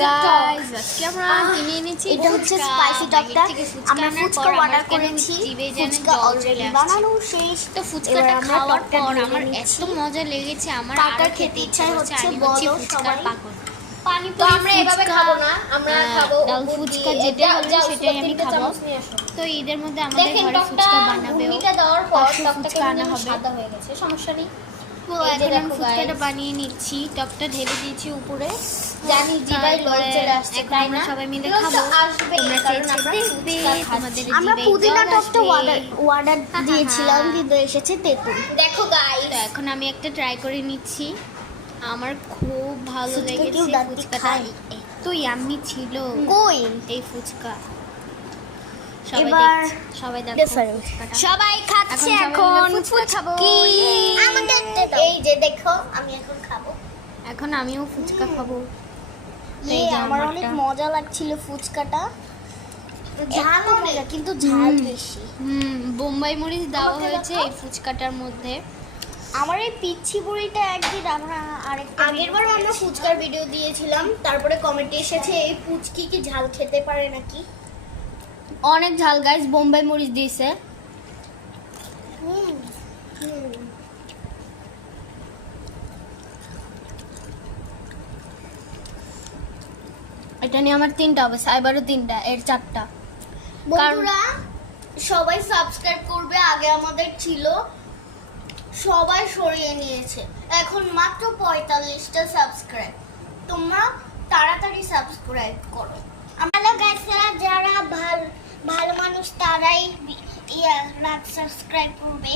guys আজকে আমরা কিনে এনেছি এটা হচ্ছে স্পাইসি টকটা আমরা ফুচকা অর্ডার করেছি ফুচকা অলরেডি বানানো শেষ তো ফুচকাটা খাওয়ার পর আমার এত মজা লেগেছে আমার কাকার খেতে ইচ্ছা হচ্ছে বলো সবাই পানি তো আমরা এভাবে খাবো না আমরা খাবো ডাল ফুচকা যেটা হলো সেটাই আমি খাবো তো ঈদের মধ্যে আমাদের ঘরে ফুচকা বানাবে এটা দেওয়ার পর ফুচকা আনা হবে সাদা হয়ে গেছে সমস্যা নেই তো এখন আমি ফুচকাটা বানিয়ে নিচ্ছি টকটা ঢেলে দিয়েছি উপরে জানি জিবাই লল চলে আসছে তাই না সবাই মিলে খাবো তোমরা দেখবে তোমাদের আমরা পুদিনা টকটা অর্ডার দিয়েছিলাম কিন্তু এসেছে তেঁতুল দেখো গাইস তো এখন আমি একটা ট্রাই করে নিচ্ছি আমার খুব ভালো লেগেছে ফুচকাটা তো ইয়াম্মি ছিল কই এই ফুচকা এবার সবাই দেখো সবাই খাচ্ছে এখন ফুচকা আমাদের এই যে দেখো আমি এখন খাবো এখন আমিও ফুচকা খাবো এই যে আমার অনেক মজা লাগছিল ফুচকাটা ঝাল মজা কিন্তু ঝাল বেশি বোম্বাই মরিচ দেওয়া হয়েছে এই ফুচকাটার মধ্যে আমার এই পিচ্ছি বুড়িটা একদিন আমরা আগেরবার আমরা ফুচকার ভিডিও দিয়েছিলাম তারপরে কমেন্টে এসেছে এই ফুচকি কি ঝাল খেতে পারে নাকি অনেক ঝাল গাইস বোম্বাই মরিচ দিয়েছে এটা নিয়ে আমার 3টা হবে সাইবারও 3টা এর 4টা বন্ধুরা সবাই সাবস্ক্রাইব করবে আগে আমাদের ছিল সবাই সরিয়ে নিয়েছে এখন মাত্র 45টা সাবস্ক্রাইব তোমরা তাড়াতাড়ি সাবস্ক্রাইব করো হ্যালো গাইস যারা ভালো মানুষ তারাই সাবস্ক্রাইব করবে